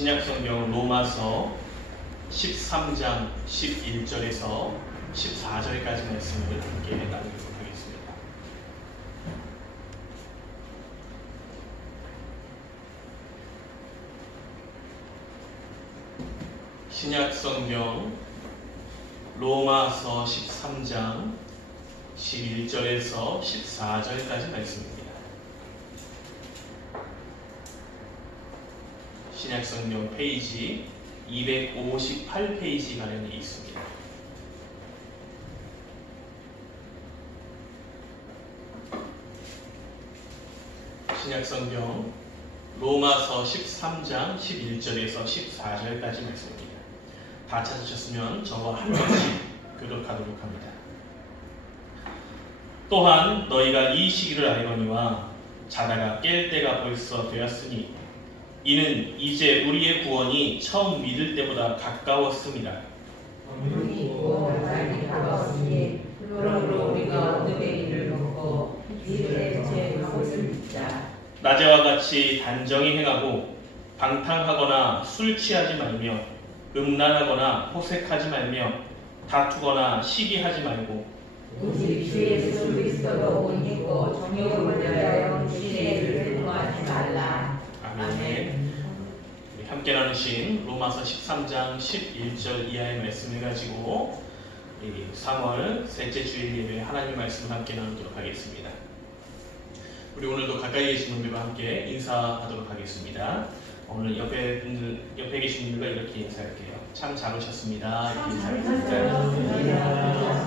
신약성경 로마서 13장 11절에서 14절까지 말씀을 함께 나누도록 하겠습니다. 신약성경 로마서 13장 11절에서 14절까지 말씀입니다. 신약성경 페이지 258페이지 가량이 있습니다. 신약성경 로마서 13장 11절에서 14절까지 말씀입니다. 다 찾으셨으면 저와 한 번씩 교독하도록 합니다. 또한 너희가 이 시기를 알거니와 자다가 깰 때가 벌써 되었으니 이는 이제 우리의 구원이 처음 믿을 때보다 가까웠습니다. 우리 구원은 많이 가까웠으니 그러므로 우리가 어둠의 일을 벗고 빛의 것을 믿자. 낮에와 같이 단정히 행하고 방탕하거나 술 취하지 말며 음란하거나 호색하지 말며 다투거나 시기하지 말고 오직 주 예수 그리스도로 옷 입고 정욕을 위하여 시대를 회동하지 말라. 아멘. 함께 나누신 로마서 13장 11절 이하의 말씀을 가지고 3월 셋째 주일 예배 하나님의 말씀을 함께 나누도록 하겠습니다. 우리 오늘도 가까이 계신 분들과 함께 인사하도록 하겠습니다. 오늘 옆에 계신 분들과 이렇게 인사할게요. 참 잘 오셨습니다. 이렇게 인사드립니다.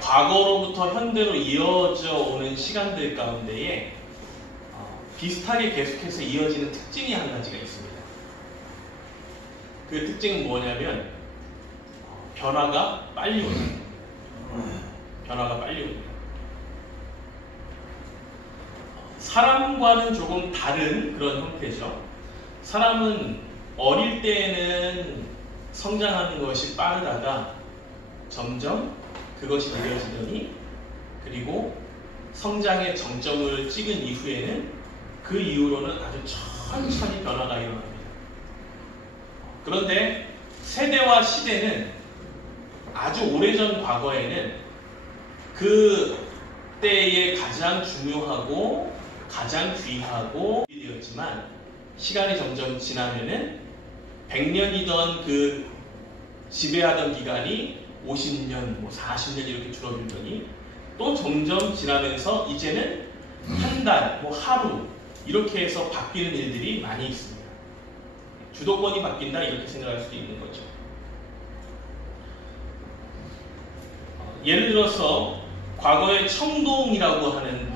과거로부터 현대로 이어져 오는 시간들 가운데에 비슷하게 계속해서 이어지는 특징이 한 가지가 있습니다. 그 특징은 뭐냐면 변화가 빨리 옵니다. 변화가 빨리 옵니다. 사람과는 조금 다른 그런 형태죠. 사람은 어릴 때에는 성장하는 것이 빠르다가 점점 그것이 느려지더니 그리고 성장의 정점을 찍은 이후에는 그 이후로는 아주 천천히 변화가 일어납니다. 그런데 세대와 시대는 아주 오래전 과거에는 그 때에 가장 중요하고 가장 귀하고 일이었지만 시간이 점점 지나면은 100년이던 그 지배하던 기간이 50년, 40년 이렇게 줄어들더니 또 점점 지나면서 이제는 한 달, 하루 이렇게 해서 바뀌는 일들이 많이 있습니다. 주도권이 바뀐다 이렇게 생각할 수도 있는 거죠. 예를 들어서 과거에 청동이라고 하는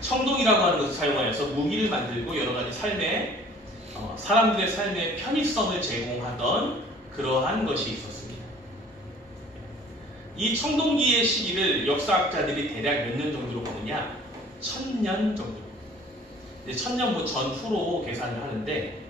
청동이라고 하는 것을 사용하여서 무기를 만들고 여러 가지 사람들의 삶의 편의성을 제공하던 그러한 것이 있었습니다. 이 청동기의 시기를 역사학자들이 대략 몇 년 정도로 보느냐? 1000년 정도. 1000년 전후로 계산을 하는데,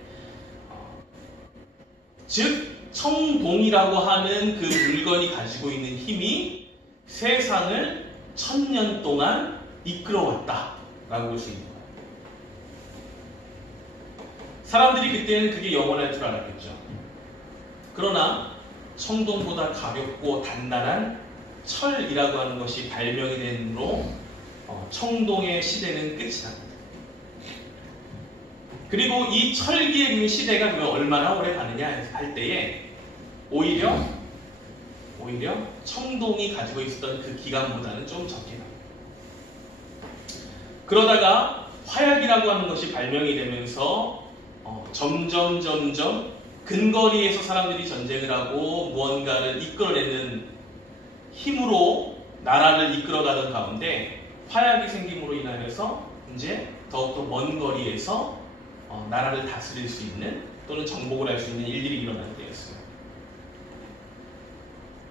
즉 청동이라고 하는 그 물건이 가지고 있는 힘이 세상을 1000년 동안 이끌어왔다라고 볼 수 있는 거예요. 사람들이 그때는 그게 영원할 줄 알았겠죠. 그러나 청동보다 가볍고 단단한 철이라고 하는 것이 발명이 된 후로 청동의 시대는 끝이 납니다. 그리고 이 철기의 그 시대가 그러면 얼마나 오래 가느냐 할 때에 오히려 청동이 가지고 있었던 그 기간보다는 좀 적게 갑니다. 그러다가 화약이라고 하는 것이 발명이 되면서 점점 근거리에서 사람들이 전쟁을 하고 무언가를 이끌어내는 힘으로 나라를 이끌어가던 가운데 화약이 생김으로 인하여서 이제 더욱더 먼 거리에서 나라를 다스릴 수 있는 또는 정복을 할 수 있는 일들이 일어나게 되었어요.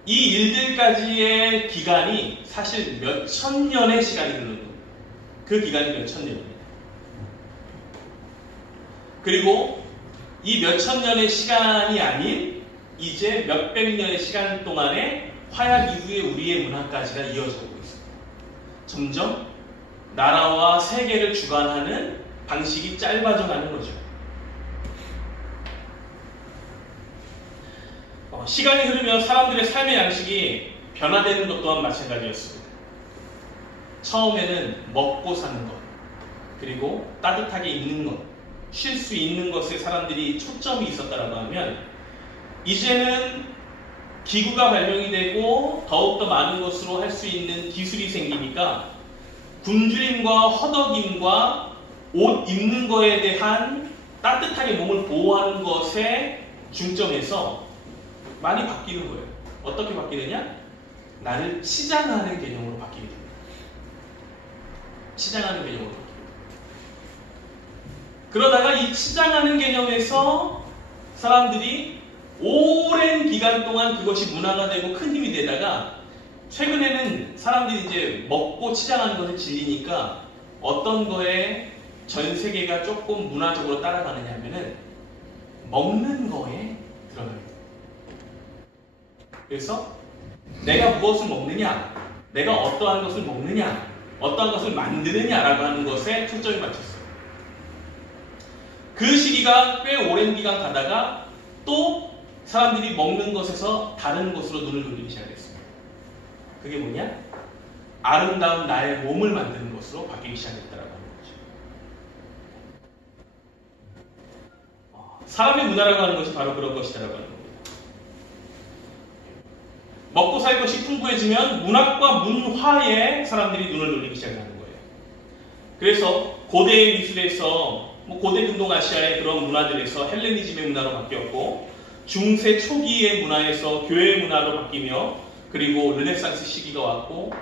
이 일들까지의 기간이 사실 몇천 년의 시간이 흐르는 거예요. 그 기간이 몇천 년입니다. 그리고 이 몇천 년의 시간이 아닌 이제 몇백 년의 시간 동안에 화약 이후에 우리의 문화까지가 이어지고 있습니다. 점점 나라와 세계를 주관하는 방식이 짧아져 가는 거죠. 시간이 흐르면 사람들의 삶의 양식이 변화되는 것 또한 마찬가지였습니다. 처음에는 먹고 사는 것, 그리고 따뜻하게 입는 것, 쉴 수 있는 것에 사람들이 초점이 있었다라고 하면 이제는 기구가 발명이 되고 더욱더 많은 것으로 할 수 있는 기술이 생기니까 굶주림과 허덕임과 옷 입는 거에 대한 따뜻하게 몸을 보호하는 것에 중점에서 많이 바뀌는 거예요. 어떻게 바뀌느냐? 나를 치장하는 개념으로 바뀌게 됩니다. 치장하는 개념으로 바뀌게 됩니다. 그러다가 이 치장하는 개념에서 사람들이 오랜 기간 동안 그것이 문화가 되고 큰 힘이 되다가 최근에는 사람들이 이제 먹고 치장하는 것에 질리니까 어떤 거에 전 세계가 조금 문화적으로 따라가느냐 하면은 먹는 거에 들어갑니다. 그래서 내가 무엇을 먹느냐, 내가 어떠한 것을 먹느냐, 어떠한 것을 만드느냐라고 하는 것에 초점이 맞췄어요. 그 시기가 꽤 오랜 기간 가다가 또 사람들이 먹는 것에서 다른 것으로 눈을 돌리기 시작했습니다. 그게 뭐냐? 아름다운 나의 몸을 만드는 것으로 바뀌기 시작했다라고 하는 거죠. 사람의 문화라고 하는 것이 바로 그런 것이다라고 하는 겁니다. 먹고 살 것이 풍부해지면 문학과 문화에 사람들이 눈을 돌리기 시작하는 거예요. 그래서 고대의 미술에서 고대 근동아시아의 그런 문화들에서 헬레니즘의 문화로 바뀌었고 중세 초기의 문화에서 교회 문화로 바뀌며 그리고 르네상스 시기가 왔고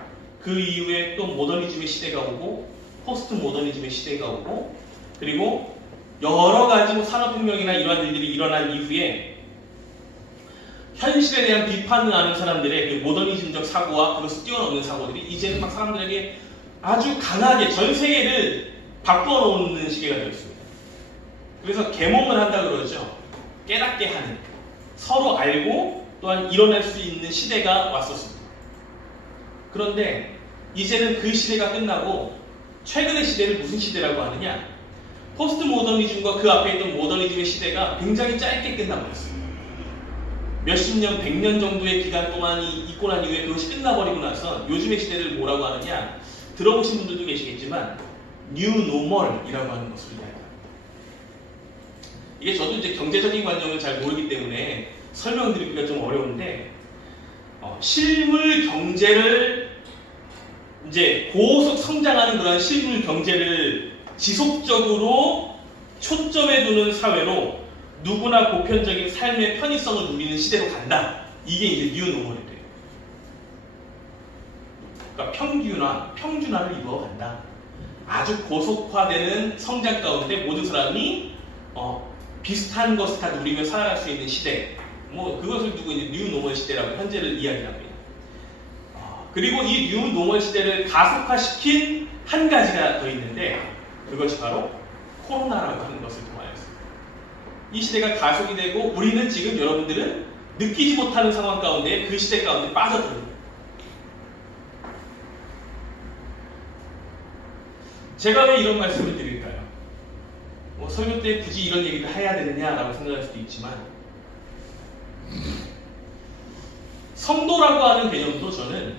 그 이후에 또 모더니즘의 시대가 오고 포스트 모더니즘의 시대가 오고 그리고 여러 가지 산업혁명이나 이러한 일들이 일어난 이후에 현실에 대한 비판을 하는 사람들의 그 모더니즘적 사고와 그것을 뛰어넘는 사고들이 이제는 막 사람들에게 아주 강하게 전 세계를 바꿔놓는 시기가 되었습니다. 그래서 계몽을 한다 그러죠. 깨닫게 하는, 서로 알고 또한 일어날 수 있는 시대가 왔었습니다. 그런데 이제는 그 시대가 끝나고 최근의 시대를 무슨 시대라고 하느냐? 포스트 모더니즘과 그 앞에 있던 모더니즘의 시대가 굉장히 짧게 끝나버렸어요. 몇십 년, 100년 정도의 기간 동안이 있고 난 이후에 그것이 끝나버리고 나서 요즘의 시대를 뭐라고 하느냐? 들어보신 분들도 계시겠지만 뉴 노멀이라고 하는 것을 이야기합니다. 이게 저도 이제 경제적인 관념을 잘 모르기 때문에 설명드리기가 좀 어려운데 실물 경제를 이제 고속 성장하는 그런 실물 경제를 지속적으로 초점에 두는 사회로 누구나 보편적인 삶의 편의성을 누리는 시대로 간다. 이게 이제 뉴 노멀이 돼요. 그러니까 평준화를 이루어간다. 아주 고속화되는 성장 가운데 모든 사람이 비슷한 것을 다 누리며 살아갈 수 있는 시대. 그것을 두고 이제 뉴 노멀 시대라고 현재를 이야기합니다. 그리고 이 뉴 노멀 시대를 가속화시킨 한 가지가 더 있는데 그것이 바로 코로나라고 하는 것을 통하였습니다. 이 시대가 가속이 되고 우리는 지금 여러분들은 느끼지 못하는 상황 가운데 그 시대 가운데 빠져듭니다. 제가 왜 이런 말씀을 드릴까요? 설교 때 굳이 이런 얘기를 해야 되느냐라고 생각할 수도 있지만 성도라고 하는 개념도 저는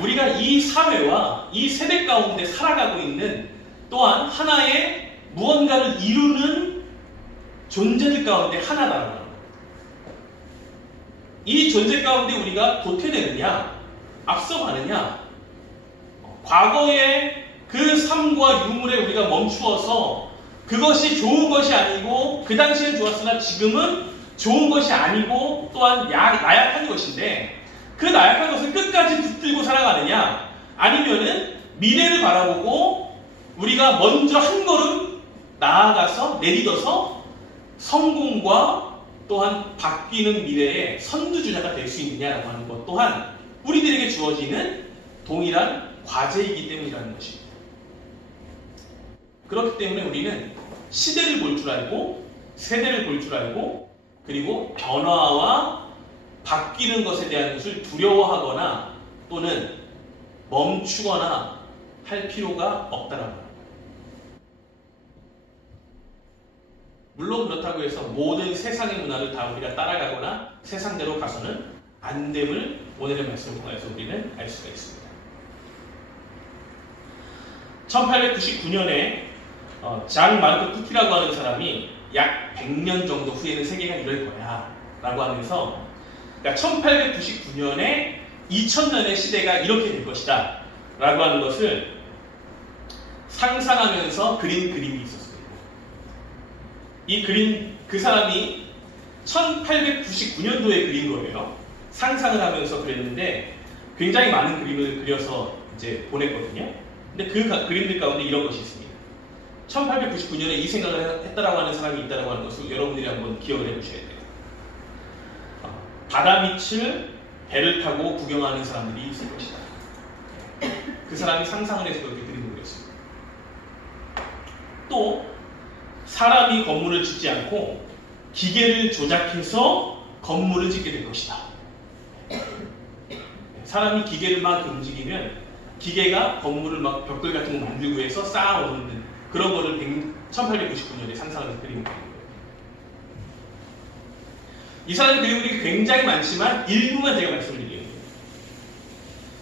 우리가 이 사회와 이 세대 가운데 살아가고 있는 또한 하나의 무언가를 이루는 존재들 가운데 하나라는 겁니다. 이 존재 가운데 우리가 도태되느냐, 앞서가느냐, 과거의 그 삶과 유물에 우리가 멈추어서 그것이 좋은 것이 아니고 그 당시엔 좋았으나 지금은 좋은 것이 아니고 또한 나약한 것인데 그 나약한 것을 끝까지 붙들고 살아가느냐 아니면은 미래를 바라보고 우리가 먼저 한 걸음 나아가서 내딛어서 성공과 또한 바뀌는 미래의 선두주자가 될 수 있느냐라고 하는 것 또한 우리들에게 주어지는 동일한 과제이기 때문이라는 것입니다. 그렇기 때문에 우리는 시대를 볼 줄 알고 세대를 볼 줄 알고 그리고 변화와 바뀌는 것에 대한 것을 두려워하거나 또는 멈추거나 할 필요가 없다라고 합니다. 물론 그렇다고 해서 모든 세상의 문화를 다 우리가 따라가거나 세상대로 가서는 안 됨을 오늘의 말씀을 통해서 우리는 알 수가 있습니다. 1899년에 장 마르크 투키라고 하는 사람이 약 100년 정도 후에는 세계가 이럴 거야 라고 하면서, 그러니까 1899년에 2000년의 시대가 이렇게 될 것이다 라고 하는 것을 상상하면서 그린 그림이 있었어요. 이 그림, 그 사람이 1899년도에 그린 거예요. 상상을 하면서 그렸는데 굉장히 많은 그림을 그려서 이제 보냈거든요. 근데 그 그림들 가운데 이런 것이 있습니다. 1899년에 이 생각을 했다라고 하는 사람이 있다라고 하는 것을 여러분들이 한번 기억을 해보셔야 돼요. 바다 밑을 배를 타고 구경하는 사람들이 있을 것이다. 그 사람이 상상을 해서 그렇게 그림을 그렸습니다. 또 사람이 건물을 짓지 않고 기계를 조작해서 건물을 짓게 될 것이다. 사람이 기계를 막 움직이면 기계가 건물을 막 벽돌 같은 거 만들고 해서 쌓아오는 그런 거를 1899년에 상상을 해서 그린 거예요. 이 사람의 그림들이 굉장히 많지만 일부만 제가 말씀을 드리는 거예요.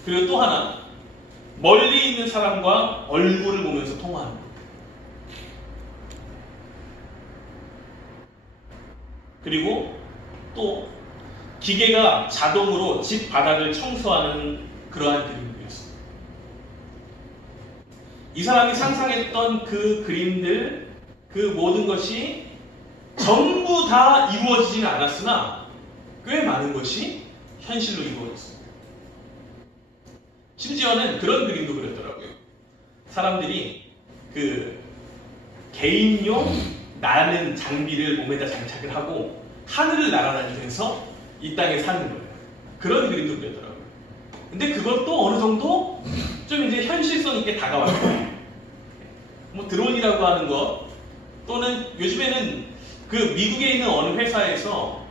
그리고 또 하나, 멀리 있는 사람과 얼굴을 보면서 통화하는 거예요. 그리고 또 기계가 자동으로 집 바닥을 청소하는 그러한 그림을 그렸습니다. 이 사람이 상상했던 그 그림들, 그 모든 것이 전부 다 이루어지지는 않았으나 꽤 많은 것이 현실로 이루어졌습니다. 심지어는 그런 그림도 그렸더라고요. 사람들이 그 개인용 나는 장비를 몸에다 장착을 하고 하늘을 날아다니면서 이 땅에 사는 거예요. 그런 그림도 그렸더라고요. 근데 그것도 어느 정도 좀 이제 현실성 있게 다가왔어요. 뭐 드론이라고 하는 것, 또는 요즘에는 그 미국에 있는 어느 회사에서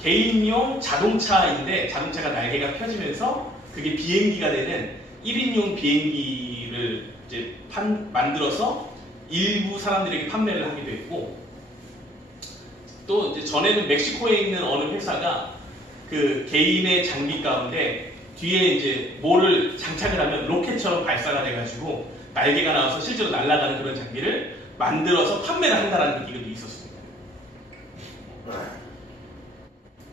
개인용 자동차인데 자동차가 날개가 펴지면서 그게 비행기가 되는 1인용 비행기를 이제 만들어서 일부 사람들에게 판매를 하기도 했고, 또 이제 전에는 멕시코에 있는 어느 회사가 그 개인의 장비 가운데 뒤에 이제 뭐를 장착을 하면 로켓처럼 발사가 돼가지고 날개가 나와서 실제로 날아가는 그런 장비를 만들어서 판매를 한다는 얘기도 있었습니다.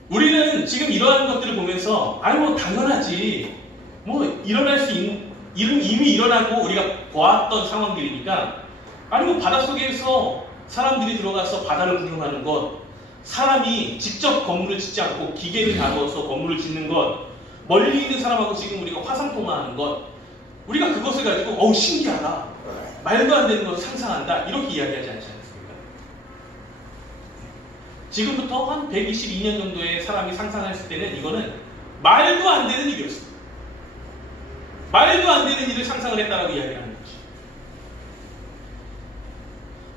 우리는 지금 이러한 것들을 보면서 아이고 당연하지, 뭐 일어날 수 있는 일은 이미 일어나고 우리가 보았던 상황들이니까, 아니 뭐 바닷속에서 사람들이 들어가서 바다를 구경하는 것, 사람이 직접 건물을 짓지 않고 기계를 다루어서 건물을 짓는 것, 멀리 있는 사람하고 지금 우리가 화상통화하는 것, 우리가 그것을 가지고 어우 신기하다, 말도 안 되는 것을 상상한다, 이렇게 이야기하지 않지 않습니까? 지금부터 한 122년 정도의 사람이 상상했을 때는 이거는 말도 안 되는 일이었습니다. 말도 안 되는 일을 상상을 했다라고 이야기하는 거죠.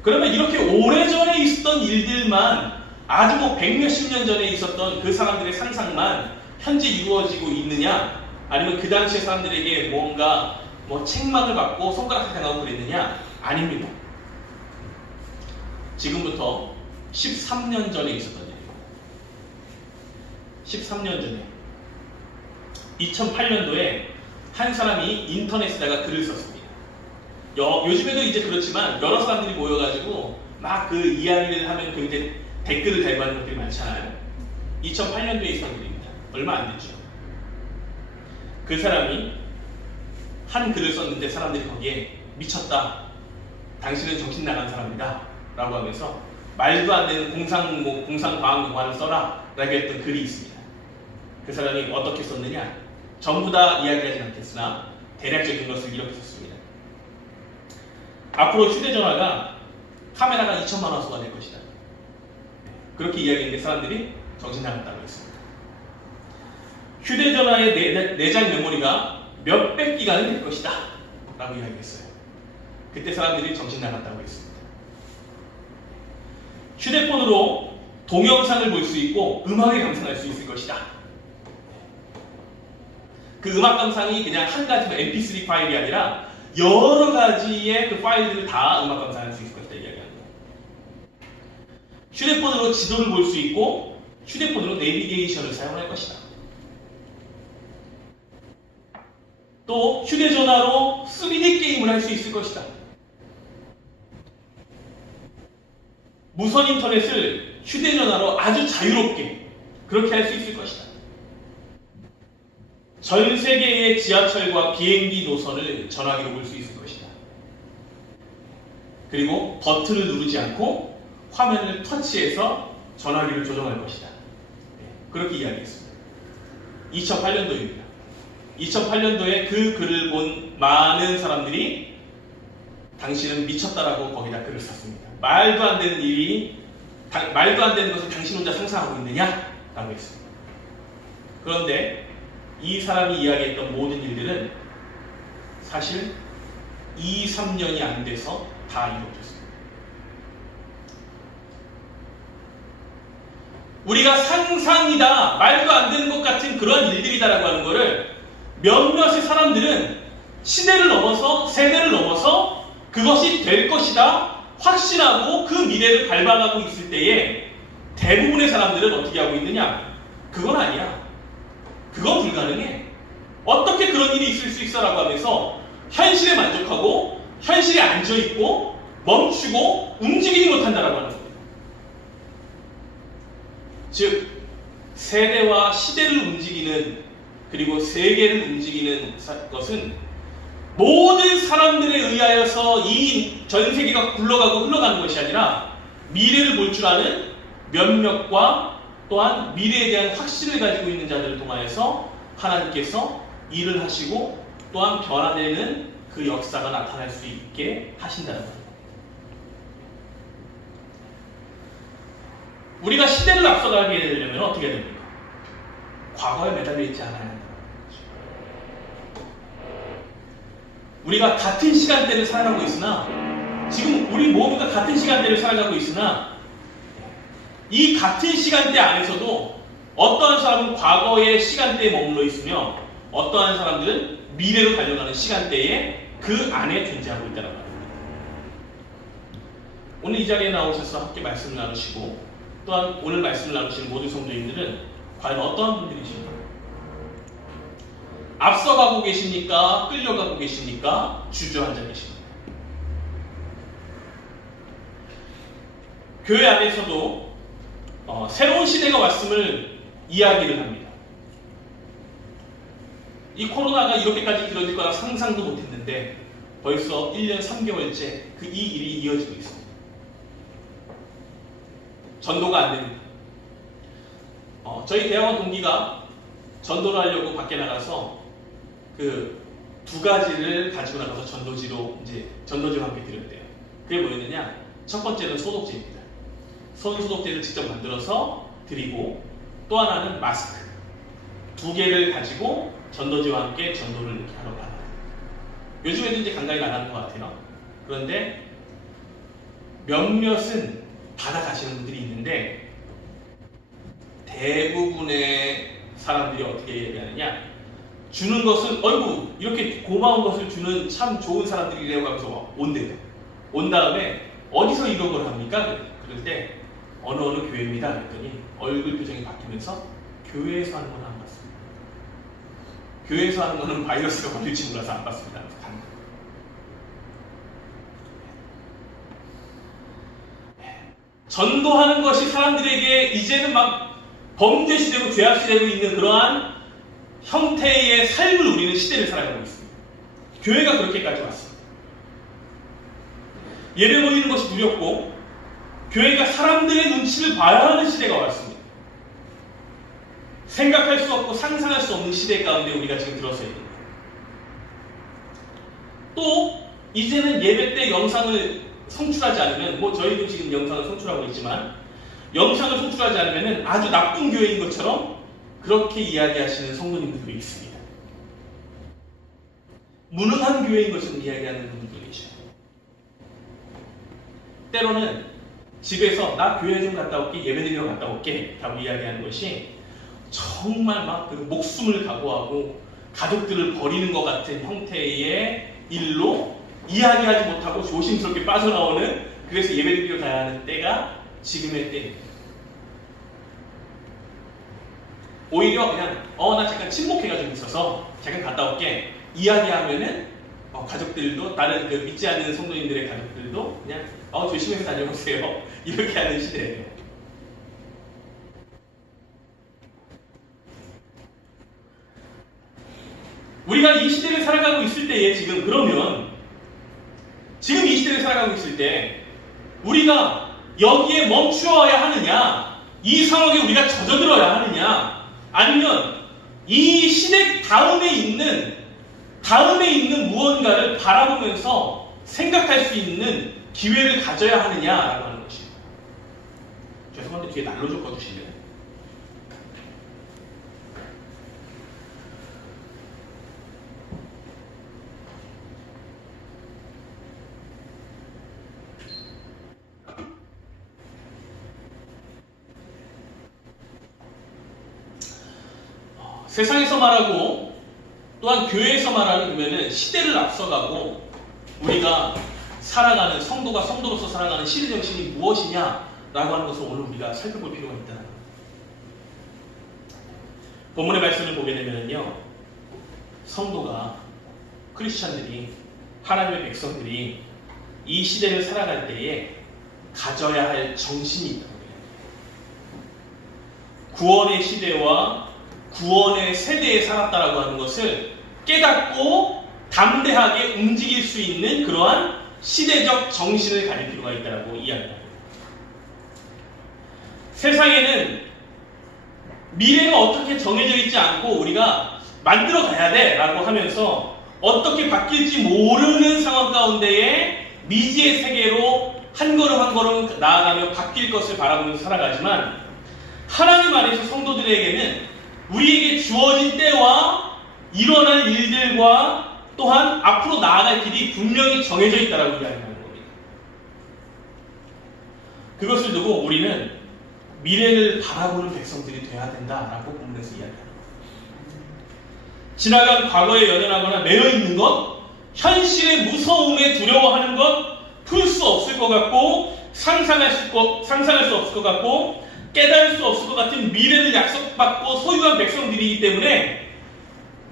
그러면 이렇게 오래전에 있었던 일들만, 아주 뭐 100몇십 년 전에 있었던 그 사람들의 상상만 현재 이루어지고 있느냐, 아니면 그 당시의 사람들에게 뭔가 뭐 책망을 받고 손가락 당하고 그랬느냐? 아닙니다. 지금부터 13년 전에 있었던 일입니다. 13년 전에 2008년도에 한 사람이 인터넷에다가 글을 썼습니다. 요즘에도 이제 그렇지만 여러 사람들이 모여가지고 막 그 이야기를 하면 그 이제 댓글을 달고 것들이 많잖아요. 2008년도에 있었던 일입니다. 얼마 안 됐죠. 그 사람이 한 글을 썼는데 사람들이 거기에 미쳤다, 당신은 정신 나간 사람이다 라고 하면서 말도 안 되는 공상과학용어를 써라 라고 했던 글이 있습니다. 그 사람이 어떻게 썼느냐, 전부 다 이야기하지 않겠으나 대략적인 것을 이렇게 썼습니다. 앞으로 휴대전화가 카메라가 2천만 화소가 될 것이다. 그렇게 이야기했는데 사람들이 정신 나갔다고 했습니다. 휴대전화의 내장 메모리가 몇백 기가는 될 것이다 라고 이야기했어요. 그때 사람들이 정신 나갔다고 했습니다. 휴대폰으로 동영상을 볼 수 있고 음악을 감상할 수 있을 것이다 그 음악 감상이 그냥 한 가지 mp3 파일이 아니라 여러 가지의 그 파일들을 다 음악 감상할 수 있을 것이다 이야기하는 거예요. 휴대폰으로 지도를 볼 수 있고 휴대폰으로 내비게이션을 사용할 것이다. 또 휴대전화로 3D 게임을 할 수 있을 것이다. 무선 인터넷을 휴대전화로 아주 자유롭게 그렇게 할 수 있을 것이다. 전 세계의 지하철과 비행기 노선을 전화기로 볼 수 있을 것이다. 그리고 버튼을 누르지 않고 화면을 터치해서 전화기를 조정할 것이다. 그렇게 이야기했습니다. 2008년도입니다. 2008년도에 그 글을 본 많은 사람들이 당신은 미쳤다라고 거기다 글을 썼습니다. 말도 안 되는 것을 당신 혼자 상상하고 있느냐? 라고 했습니다. 그런데 이 사람이 이야기했던 모든 일들은 사실 2, 3년이 안 돼서 다 이루어졌습니다. 우리가 상상이다, 말도 안 되는 것 같은 그런 일들이다라고 하는 거를 몇몇의 사람들은 시대를 넘어서, 세대를 넘어서 그것이 될 것이다 확신하고 그 미래를 밟아가고 있을 때에 대부분의 사람들은 어떻게 하고 있느냐? 그건 아니야. 그건 불가능해. 어떻게 그런 일이 있을 수 있어? 라고 하면서 현실에 만족하고 현실에 앉아있고 멈추고 움직이지 못한다라고 하는 겁니다. 즉 세대와 시대를 움직이는 그리고 세계를 움직이는 것은 모든 사람들에 의하여서 이 전 세계가 굴러가고 흘러가는 것이 아니라 미래를 볼 줄 아는 몇몇과 또한 미래에 대한 확신을 가지고 있는 자들을 통하여서 하나님께서 일을 하시고 또한 변화되는 그 역사가 나타날 수 있게 하신다는 겁니다. 우리가 시대를 앞서가게 되려면 어떻게 됩니까? 과거에 매달려 있지 않아야 한다. 우리가 같은 시간대를 살아가고 있으나 지금 우리 모두가 같은 시간대를 살아가고 있으나 이 같은 시간대 안에서도 어떠한 사람은 과거의 시간대에 머물러 있으며 어떠한 사람들은 미래로 달려가는 시간대에 그 안에 존재하고 있다는 말입니다. 오늘 이 자리에 나오셔서 함께 말씀을 나누시고 또한 오늘 말씀을 나누시는 모든 성도님들은 과연 어떠한 분들이십니까? 앞서가고 계십니까? 끌려가고 계십니까? 주저앉아 계십니까? 교회 안에서도 새로운 시대가 왔음을 이야기를 합니다. 이 코로나가 이렇게까지 길어질 거라 상상도 못했는데 벌써 1년 3개월째 이 일이 이어지고 있습니다. 전도가 안 됩니다. 저희 대학원 동기가 전도를 하려고 밖에 나가서 그 두 가지를 가지고 나가서 전도지로 함께 드렸대요. 그게 뭐였느냐? 첫 번째는 소독제입니다. 손 소독제를 직접 만들어서 드리고 또 하나는 마스크. 두 개를 가지고 전도지와 함께 전도를 이렇게 하러 가요. 요즘에도 이제 간간히 나가는 것 같아요. 그런데 몇몇은 받아가시는 분들이 있는데 대부분의 사람들이 어떻게 얘기하느냐? 주는 것은 어이구 이렇게 고마운 것을 주는 참 좋은 사람들이라고 하면서 온대요. 온 다음에 어디서 이런 걸 합니까? 그럴 때 어느 교회입니다. 그랬더니 얼굴 표정이 바뀌면서 교회에서 하는 건 안 받습니다. 교회에서 하는 거는 바이러스가 걸릴지 몰라서 안 받습니다. 전도하는 것이 사람들에게 이제는 막 범죄 시대고 죄악 시대고 있는 그러한 형태의 삶을 우리는 시대를 살아가고 있습니다. 교회가 그렇게까지 왔습니다. 예배 모이는 것이 두렵고 교회가 사람들의 눈치를 봐야 하는 시대가 왔습니다. 생각할 수 없고 상상할 수 없는 시대 가운데 우리가 지금 들어서 있는 거예요. 또 이제는 예배 때 영상을 송출하지 않으면 저희도 지금 영상을 송출하고 있지만 영상을 송출하지 않으면 아주 나쁜 교회인 것처럼 그렇게 이야기하시는 성도님들도 있습니다. 무능한 교회인 것을 이야기하는 분들도 계셔요. 때로는 집에서 나 교회 좀 갔다 올게, 예배드리러 갔다 올게 라고 이야기하는 것이 정말 막 그 목숨을 각오하고 가족들을 버리는 것 같은 형태의 일로 이야기하지 못하고 조심스럽게 빠져나오는, 그래서 예배드리러 가야 하는 때가 지금의 때입니다. 오히려 그냥 나 잠깐 침묵회가 좀 있어서 잠깐 갔다 올게 이야기하면은 가족들도, 다른 그 믿지 않는 성도님들의 가족들도 그냥 조심해서 다녀오세요 이렇게 하는 시대예요. 우리가 이 시대를 살아가고 있을 때에 지금 이 시대를 살아가고 있을 때 우리가 여기에 멈추어야 하느냐, 이 상황에 우리가 젖어들어야 하느냐, 아니면 이 시대 다음에 있는 무언가를 바라보면서 생각할 수 있는 기회를 가져야 하느냐라고 하는 것이에요. 죄송한데 뒤에 난로 좀 꺼주실래요? 세상에서 말하고 또한 교회에서 말하는 그러면은 시대를 앞서가고 우리가 살아가는, 성도가 성도로서 살아가는 시대 정신이 무엇이냐라고 하는 것을 오늘 우리가 살펴볼 필요가 있다는 거예요. 본문의 말씀을 보게 되면요, 성도가, 크리스찬들이, 하나님의 백성들이 이 시대를 살아갈 때에 가져야 할 정신이 있다고 해요. 구원의 시대와 구원의 세대에 살았다라고 하는 것을 깨닫고 담대하게 움직일 수 있는 그러한 시대적 정신을 가질 필요가 있다라고 이야기합니다. 세상에는 미래가 어떻게 정해져 있지 않고 우리가 만들어 가야 돼 라고 하면서 어떻게 바뀔지 모르는 상황 가운데에 미지의 세계로 한 걸음 한 걸음 나아가며 바뀔 것을 바라보면서 살아가지만, 하나님 안에서 성도들에게는 우리에게 주어진 때와 일어날 일들과 또한 앞으로 나아갈 길이 분명히 정해져 있다라고 이야기하는 겁니다. 그것을 두고 우리는 미래를 바라보는 백성들이 되어야 된다라고 본문에서 이야기합니다. 지나간 과거에 연연하거나 매여있는 것, 현실의 무서움에 두려워하는 것, 풀 수 없을 것 같고 상상할 수 없을 것 같고 깨달을 수 없을 것 같은 미래를 약속받고 소유한 백성들이기 때문에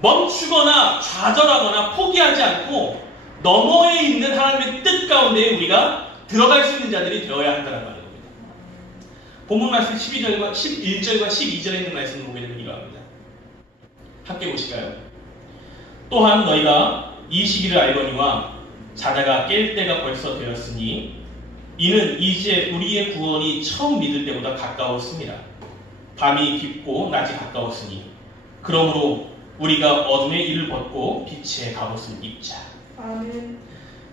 멈추거나 좌절하거나 포기하지 않고 너머에 있는 하나님의 뜻 가운데 우리가 들어갈 수 있는 자들이 되어야 한다는 겁니다. 본문 말씀 11절과 12절에 있는 말씀을 보게 되면 이러합니다. 함께 보실까요? 또한 너희가 이 시기를 알거니와 자다가 깰 때가 벌써 되었으니 이는 이제 우리의 구원이 처음 믿을 때보다 가까웠습니다. 밤이 깊고 낮이 가까웠으니 그러므로 우리가 어둠의 일을 벗고 빛의 갑옷을 입자. 아멘.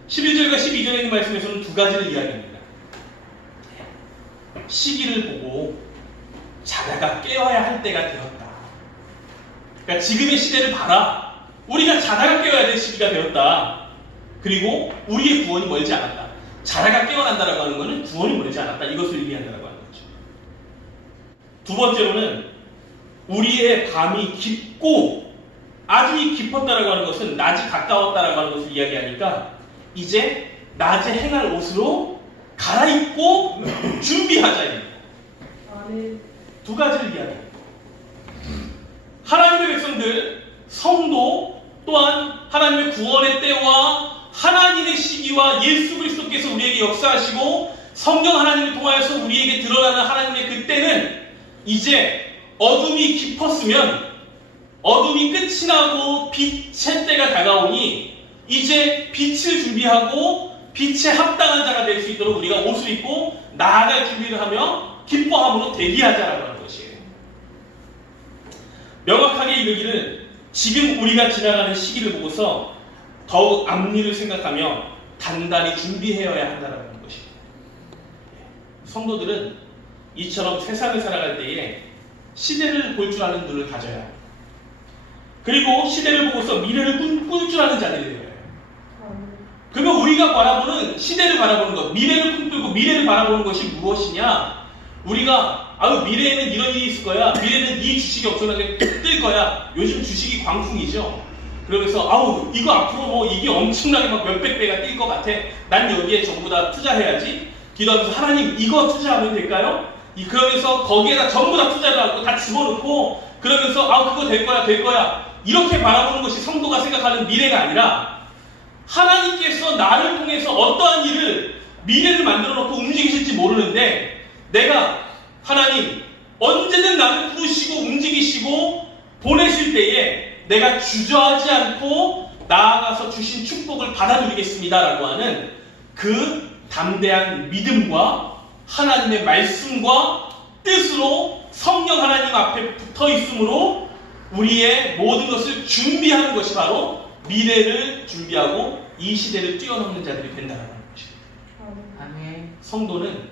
11절과 12절에 있는 말씀에서는 두 가지를 이야기합니다. 시기를 보고 자다가 깨어야 할 때가 되었다. 그러니까 지금의 시대를 봐라. 우리가 자다가 깨어야 될 시기가 되었다. 그리고 우리의 구원이 멀지 않았다. 자다가 깨어난다라고 하는 것은 구원이 멀지 않았다. 이것을 의미한다라고 하는 거죠. 두 번째로는 우리의 밤이 깊고 아주 깊었다라고 하는 것은 낮이 가까웠다라고 하는 것을 이야기하니까 이제 낮에 행할 옷으로 갈아입고 준비하자입니다. 두 가지를 이야기합니다. 하나님의 백성들, 성도 또한 하나님의 구원의 때와 하나님의 시기와 예수 그리스도께서 우리에게 역사하시고 성령 하나님을 통하여서 우리에게 드러나는 하나님의 그 때는 이제 어둠이 깊었으면 어둠이 끝이 나고 빛의 때가 다가오니 이제 빛을 준비하고 빛에 합당한 자가 될 수 있도록 우리가 옷을 입고 나아갈 준비를 하며 기뻐함으로 대기하자라고 하는 것이에요. 명확하게 이르기를 지금 우리가 지나가는 시기를 보고서 더욱 앞일을 생각하며 단단히 준비해야 한다는 것입니다. 성도들은 이처럼 세상을 살아갈 때에 시대를 볼 줄 아는 눈을 가져야 합니다. 그리고 시대를 보고서 미래를 꿈꿀 줄 아는 자들이 되어야 해요. 그러면 우리가 바라보는 시대를 바라보는 것, 미래를 꿈꾸고 미래를 바라보는 것이 무엇이냐? 우리가 미래에는 이런 일이 있을 거야. 미래에는 이 주식이 엄청나게 뜰 거야. 요즘 주식이 광풍이죠. 그러면서 이거 앞으로 뭐 이게 엄청나게 막 몇백 배가 뛸 것 같아. 난 여기에 전부 다 투자해야지. 기도하면서 하나님 이거 투자하면 될까요? 그러면서 거기에다 전부 다 투자를 하고 다 집어넣고 그러면서 그거 될 거야. 이렇게 바라보는 것이 성도가 생각하는 미래가 아니라 하나님께서 나를 통해서 어떠한 일을 미래를 만들어 놓고 움직이실지 모르는데 내가 하나님 언제든 나를 부르시고 움직이시고 보내실 때에 내가 주저하지 않고 나아가서 주신 축복을 받아 누리겠습니다라고 하는 그 담대한 믿음과 하나님의 말씀과 뜻으로 성령 하나님 앞에 붙어 있으므로 우리의 모든 것을 준비하는 것이 바로 미래를 준비하고 이 시대를 뛰어넘는 자들이 된다는 것입니다. 아멘. 성도는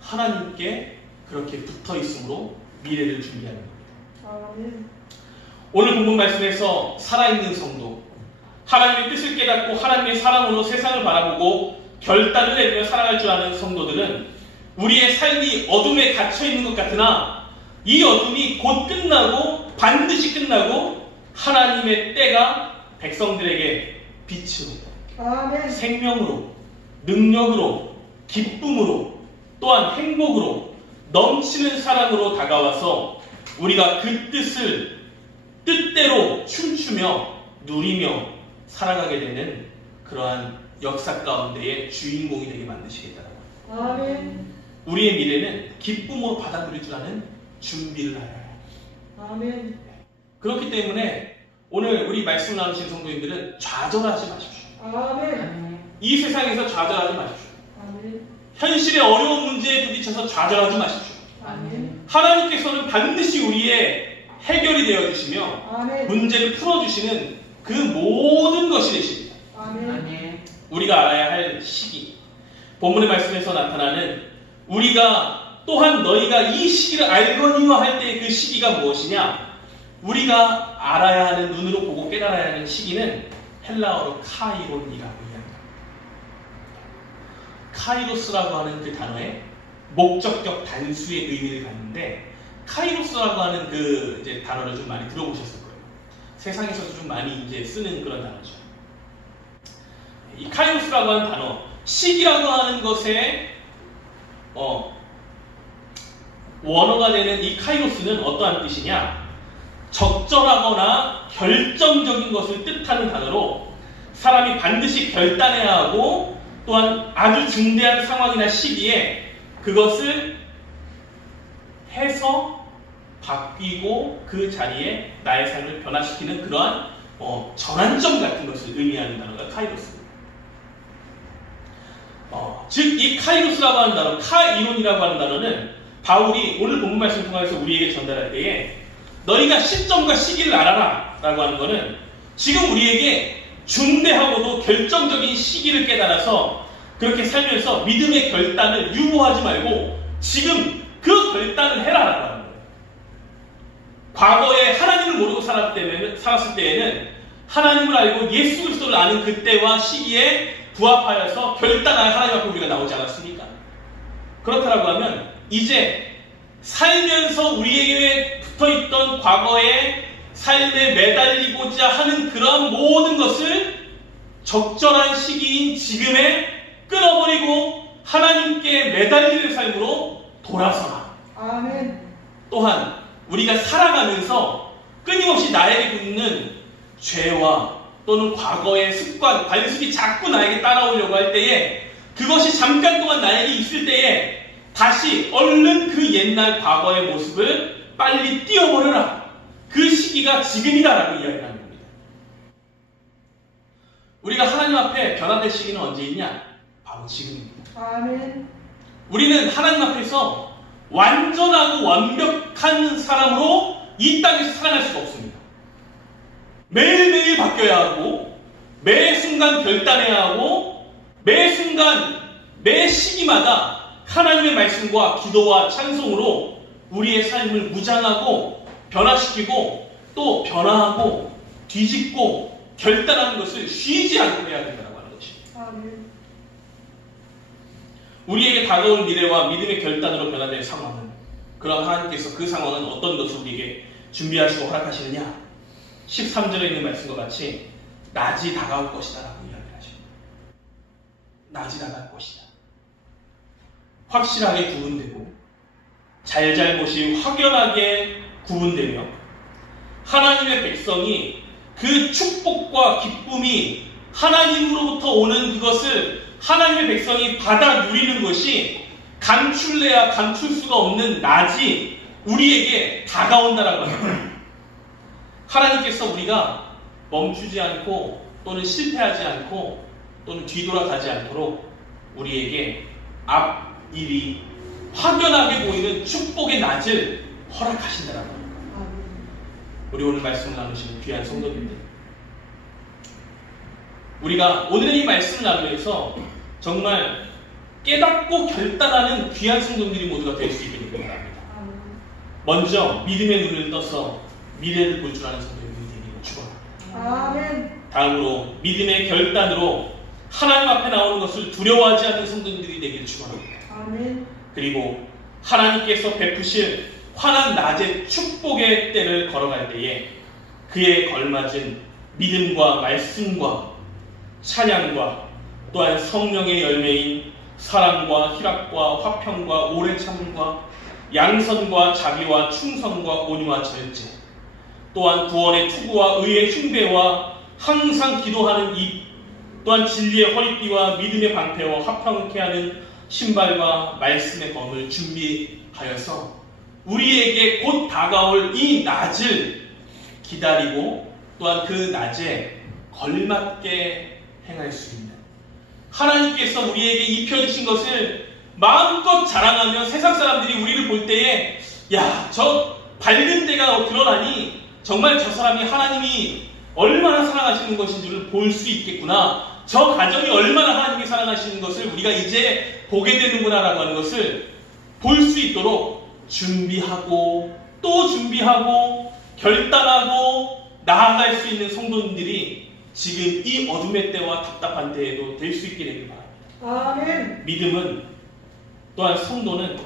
하나님께 그렇게 붙어 있으므로 미래를 준비하는 겁니다. 아멘. 오늘 본문 말씀에서 살아있는 성도, 하나님의 뜻을 깨닫고 하나님의 사랑으로 세상을 바라보고 결단을 내리며 살아갈 줄 아는 성도들은 우리의 삶이 어둠에 갇혀있는 것 같으나 이 어둠이 곧 끝나고 반드시 끝나고 하나님의 때가 백성들에게 빛으로, 아멘. 생명으로, 능력으로, 기쁨으로, 또한 행복으로 넘치는 사랑으로 다가와서 우리가 그 뜻대로 춤추며 누리며 살아가게 되는 그러한 역사 가운데의 주인공이 되게 만드시겠다는 거예요. 아멘. 우리의 미래는 기쁨으로 받아들일 줄 아는 준비를 하여야 해요. 아멘. 그렇기 때문에 오늘 우리 말씀 나누신 성도님들은 좌절하지 마십시오. 아멘. 이 세상에서 좌절하지 마십시오. 아멘. 현실의 어려운 문제에 부딪혀서 좌절하지 마십시오. 아멘. 하나님께서는 반드시 우리의 해결이 되어주시며 아멘. 문제를 풀어주시는 그 모든 것이 되십니다. 아멘. 우리가 알아야 할 시기, 본문의 말씀에서 나타나는 우리가 또한 너희가 이 시기를 알거니와 할 때의 그 시기가 무엇이냐? 우리가 알아야 하는, 눈으로 보고 깨달아야 하는 시기는 헬라어로 카이론이라고 이야기합니다. 카이로스라고 하는 그 단어에 목적격 단수의 의미를 갖는데, 카이로스라고 하는 그 이제 단어를 좀 많이 들어보셨을 거예요. 세상에서도 좀 많이 이제 쓰는 그런 단어죠. 이 카이로스라고 하는 단어, 시기라고 하는 것에 원어가 되는 이 카이로스는 어떠한 뜻이냐? 적절하거나 결정적인 것을 뜻하는 단어로 사람이 반드시 결단해야 하고 또한 아주 중대한 상황이나 시기에 그것을 해서 바뀌고 그 자리에 나의 삶을 변화시키는 그러한 전환점 같은 것을 의미하는 단어가 카이로스입니다. 즉 이 카이로스라고 하는 단어, 카이론이라고 하는 단어는 바울이 오늘 본문 말씀을 통해서 우리에게 전달할 때에 너희가 시점과 시기를 알아라 라고 하는 것은 지금 우리에게 중대하고도 결정적인 시기를 깨달아서 그렇게 살면서 믿음의 결단을 유보하지 말고 지금 그 결단을 해라 라고 하는 거예요. 과거에 하나님을 모르고 살았을 때에는 하나님을 알고 예수 그리스도를 아는 그때와 시기에 부합하여서 결단할 하나님 앞에 우리가 나오지 않았습니까? 그렇다라고 하면 이제 살면서 우리에게 붙어있던 과거의 삶에 매달리고자 하는 그런 모든 것을 적절한 시기인 지금에 끊어버리고 하나님께 매달리는 삶으로 돌아서라. 아멘. 또한 우리가 살아가면서 끊임없이 나에게 붙는 죄와 또는 과거의 습관, 관습이 자꾸 나에게 따라오려고 할 때에 그것이 잠깐 동안 나에게 있을 때에 다시 얼른 그 옛날 과거의 모습을 빨리 띄워버려라. 그 시기가 지금이다라고 이야기하는 겁니다. 우리가 하나님 앞에 변화될 시기는 언제 있냐? 바로 지금입니다. 아멘. 우리는 하나님 앞에서 완전하고 완벽한 사람으로 이 땅에서 살아갈 수가 없습니다. 매일매일 바뀌어야 하고 매 순간 결단해야 하고 매 순간 매 시기마다 하나님의 말씀과 기도와 찬송으로 우리의 삶을 무장하고 변화시키고 또 변화하고 뒤집고 결단하는 것을 쉬지 않고 해야 된다고 하는 것입니다. 아멘. 우리에게 다가올 미래와 믿음의 결단으로 변화될 상황은 그럼 하나님께서 그 상황은 어떤 것을 우리에게 준비하시고 허락하시느냐? 13절에 있는 말씀과 같이 낮이 다가올 것이다 라고 이야기를 하십니다. 낮이 다가올 것이다. 확실하게 구분되고 잘잘못이 확연하게 구분되며 하나님의 백성이 그 축복과 기쁨이 하나님으로부터 오는 그것을 하나님의 백성이 받아 누리는 것이 감출래야 감출 수가 없는 낮이 우리에게 다가온다라고 합니다. 하나님께서 우리가 멈추지 않고 또는 실패하지 않고 또는 뒤돌아가지 않도록 우리에게 앞일이 확연하게 보이는 축복의 낮을 허락하신다라고 합니다. 우리 오늘 말씀을 나누시는 귀한 성도님들, 우리가 오늘 이 말씀을 나누면서 정말 깨닫고 결단하는 귀한 성도들이 모두가 될 수 있게 되길 바랍니다. 먼저 믿음의 눈을 떠서 미래를 볼 줄 아는 성도들이 되기를 축원합니다. 아멘. 다음으로 믿음의 결단으로 하나님 앞에 나오는 것을 두려워하지 않는 성도들이 되기를 축원합니다. 아멘. 그리고 하나님께서 베푸실 환한 낮의 축복의 때를 걸어갈 때에 그에 걸맞은 믿음과 말씀과 찬양과 또한 성령의 열매인 사랑과 희락과 화평과 오래 참음과 양선과 자비와 충성과 온유와 절제, 또한 구원의 투구와 의의 흉배와 항상 기도하는 입, 또한 진리의 허리띠와 믿음의 방패와 화평케 하는 신발과 말씀의 검을 준비하여서 우리에게 곧 다가올 이 낮을 기다리고 또한 그 낮에 걸맞게 행할 수 있는, 하나님께서 우리에게 입혀주신 것을 마음껏 자랑하며 세상 사람들이 우리를 볼 때에 야, 저 밝은 데가 드러나니 정말 저 사람이 하나님이 얼마나 사랑하시는 것인지를 볼 수 있겠구나, 저 가정이 얼마나 하나님이 사랑하시는 것을 우리가 이제 보게 되는구나 라고 하는 것을 볼 수 있도록 준비하고 또 준비하고 결단하고 나아갈 수 있는 성도님들이 지금 이 어둠의 때와 답답한 때에도 될 수 있게 되길 바랍니다. 아멘. 믿음은 또한 성도는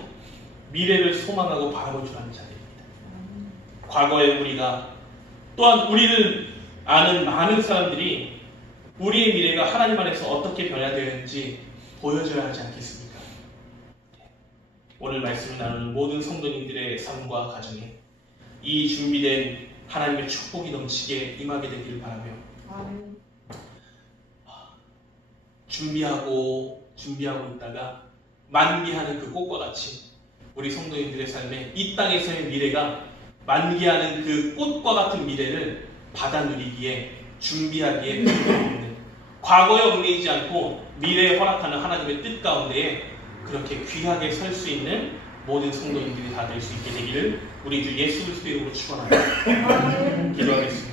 미래를 소망하고 바라볼 줄 아는 자들입니다. 과거에 우리가 또한 우리를 아는 많은 사람들이 우리의 미래가 하나님 안에서 어떻게 변화되었는지 보여줘야 하지 않겠습니까? 오늘 말씀을 나누는 모든 성도님들의 삶과 가정에 이 준비된 하나님의 축복이 넘치게 임하게 되기를 바라며, 아멘. 준비하고 있다가 만개하는 그 꽃과 같이 우리 성도님들의 삶에 이 땅에서의 미래가 만개하는 그 꽃과 같은 미래를 받아 누리기에 준비하기에 있는, 과거에 얽매이지 않고 미래에 허락하는 하나님의 뜻 가운데에 그렇게 귀하게 설 수 있는 모든 성도님들이 다 될 수 있게 되기를 우리 주 예수 그리스도 이름으로 축원합니다. 기도하겠습니다.